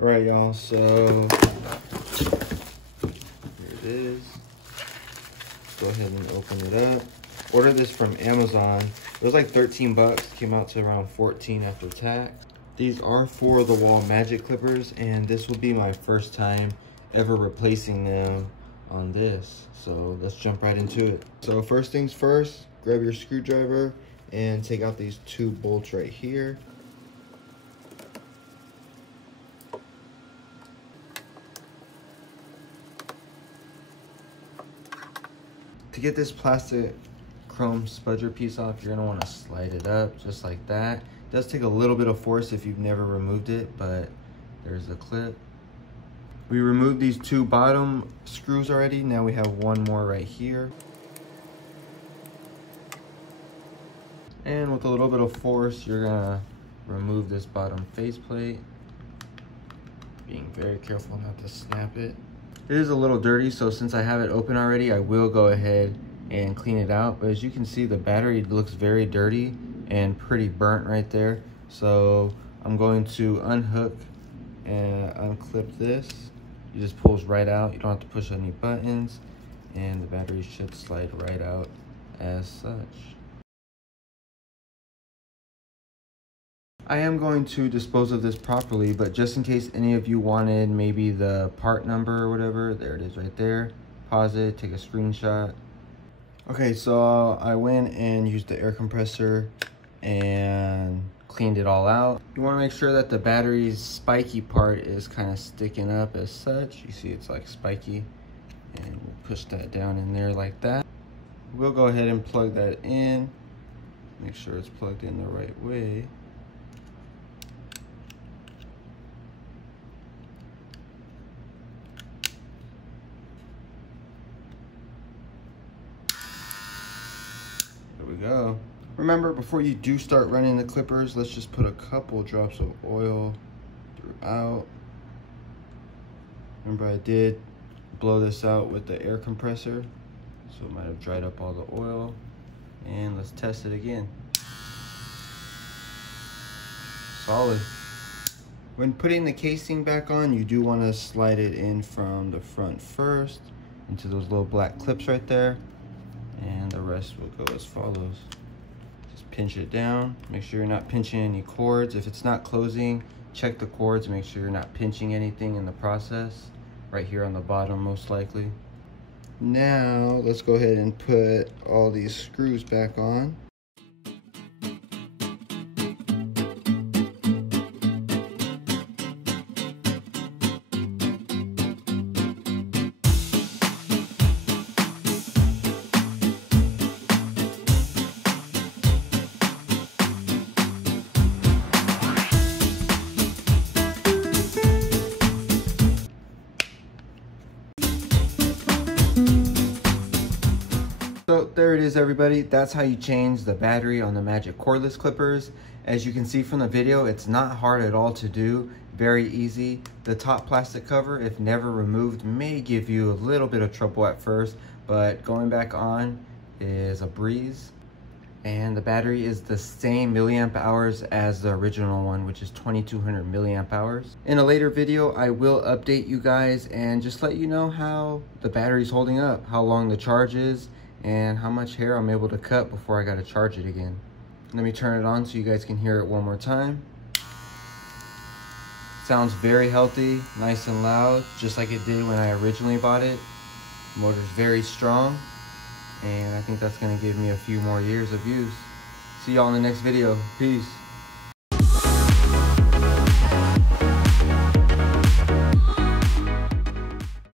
All right, y'all, so here it is. Go ahead and open it up. Ordered this from Amazon. It was like 13 bucks, came out to around 14 after tax. These are for the Wahl Magic clippers, and this will be my first time ever replacing them on this. So let's jump right into it. So first things first, grab your screwdriver and take out these two bolts right here. To get this plastic chrome spudger piece off, you're gonna wanna slide it up just like that. It does take a little bit of force if you've never removed it, but there's a clip. We removed these two bottom screws already. Now we have one more right here. And with a little bit of force, you're gonna remove this bottom faceplate. Being very careful not to snap it. It is a little dirty, so since I have it open already, I will go ahead and clean it out. But as you can see, the battery looks very dirty and pretty burnt right there. So I'm going to unhook and unclip this. It just pulls right out. You don't have to push any buttons, and the battery should slide right out as such. I am going to dispose of this properly, but just in case any of you wanted maybe the part number or whatever, there it is right there. Pause it, take a screenshot. Okay, so I went and used the air compressor and cleaned it all out. You want to make sure that the battery's spiky part is kind of sticking up as such. You see it's like spiky, and we'll push that down in there like that. We'll go ahead and plug that in. Make sure it's plugged in the right way. There we go. Remember, before you do start running the clippers, let's just put a couple drops of oil throughout. Remember, I did blow this out with the air compressor, so it might have dried up all the oil. And let's test it again. Solid. When putting the casing back on, you do want to slide it in from the front first into those little black clips right there. And the rest will go as follows. Just pinch it down. Make sure you're not pinching any cords. If it's not closing, check the cords. Make sure you're not pinching anything in the process. Right here on the bottom, most likely. Now, let's go ahead and put all these screws back on. So there it is, everybody. That's how you change the battery on the Magic cordless clippers. As you can see from the video, it's not hard at all to do. Very easy. The top plastic cover, if never removed, may give you a little bit of trouble at first, but going back on is a breeze. And the battery is the same milliamp hours as the original one, which is 2200 milliamp hours. In a later video, I will update you guys and just let you know how the battery's holding up, how long the charge is, and how much hair I'm able to cut before I gotta charge it again. Let me turn it on so you guys can hear it one more time. Sounds very healthy, nice and loud, just like it did when I originally bought it. The motor's very strong, and I think that's gonna give me a few more years of use. See y'all in the next video. Peace.